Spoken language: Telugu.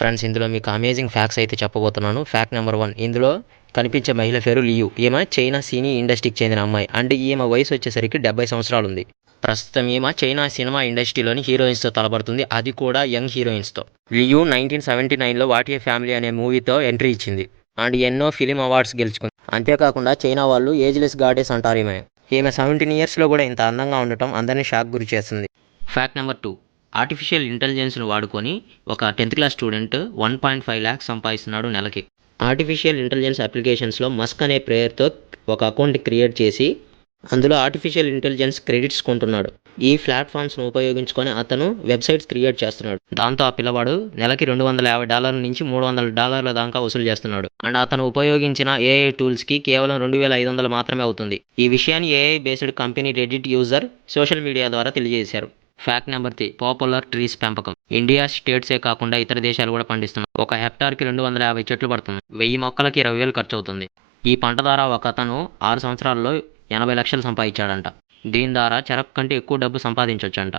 ఫ్రెండ్స్, ఇందులో మీకు అమేజింగ్ ఫ్యాక్ట్స్ అయితే చెప్పబోతున్నాను. ఫ్యాక్ట్ నెంబర్ 1, ఇందులో కనిపించే మహిళ పేరు లియు. ఈమె చైనా సినీ ఇండస్ట్రీకి చెందిన అమ్మాయి. అండ్ ఈమె వయసు వచ్చేసరికి 70 సంవత్సరాలు ఉంది. ప్రస్తుతం ఈమె చైనా సినిమా ఇండస్ట్రీలోని హీరోయిన్స్తో తలపడుతుంది, అది కూడా యంగ్ హీరోయిన్స్తో. లియు 1979లో వాట్ ఏ ఫ్యామిలీ అనే మూవీతో ఎంట్రీ ఇచ్చింది అండ్ ఎన్నో ఫిలిం అవార్డ్స్ గెలుచుకుంది. అంతేకాకుండా చైనా వాళ్ళు ఏజ్లెస్ గాడెస్ అంటారు ఈమె 17 ఇయర్స్లో కూడా ఇంత అందంగా ఉండటం అందరినీ షాక్ గురి చేస్తుంది. ఫ్యాక్ట్ నెంబర్ 2, ఆర్టిఫిషియల్ ఇంటెలిజెన్స్ను వాడుకొని ఒక 10th క్లాస్ స్టూడెంట్ 1.5 lakhs సంపాదిస్తున్నాడు నెలకి. ఆర్టిఫిషియల్ ఇంటెలిజెన్స్ అప్లికేషన్స్లో మస్క్ అనే పేరుతో ఒక అకౌంట్ క్రియేట్ చేసి అందులో ఆర్టిఫిషియల్ ఇంటెలిజెన్స్ క్రెడిట్స్ కొంటున్నాడు. ఈ ప్లాట్ఫామ్స్ను ఉపయోగించుకొని అతను వెబ్సైట్స్ క్రియేట్ చేస్తున్నాడు. దాంతో ఆ పిల్లవాడు నెలకి $250 నుంచి $300 దాకా వసూలు చేస్తున్నాడు. అండ్ అతను ఉపయోగించిన ఏఐ టూల్స్కి కేవలం 2500 మాత్రమే అవుతుంది. ఈ విషయాన్ని AI based company Reddit user social media ద్వారా తెలియజేశారు. ఫ్యాక్ట్ నెంబర్ 3, పాపులర్ ట్రీస్ పెంపకం. ఇండియా స్టేట్సే కాకుండా ఇతర దేశాలు కూడా పండిస్తున్నారు. ఒక హెక్టార్కి 250 చెట్లు పడుతుంది. 1000 మొక్కలకి 20,000 ఖర్చు అవుతుంది. ఈ పంట ద్వారా ఒక అతను 6 సంవత్సరాల్లో 80 లక్షలు సంపాదించాడంట. దీని ద్వారా చెరకు కంటే ఎక్కువ డబ్బు సంపాదించవచ్చంట.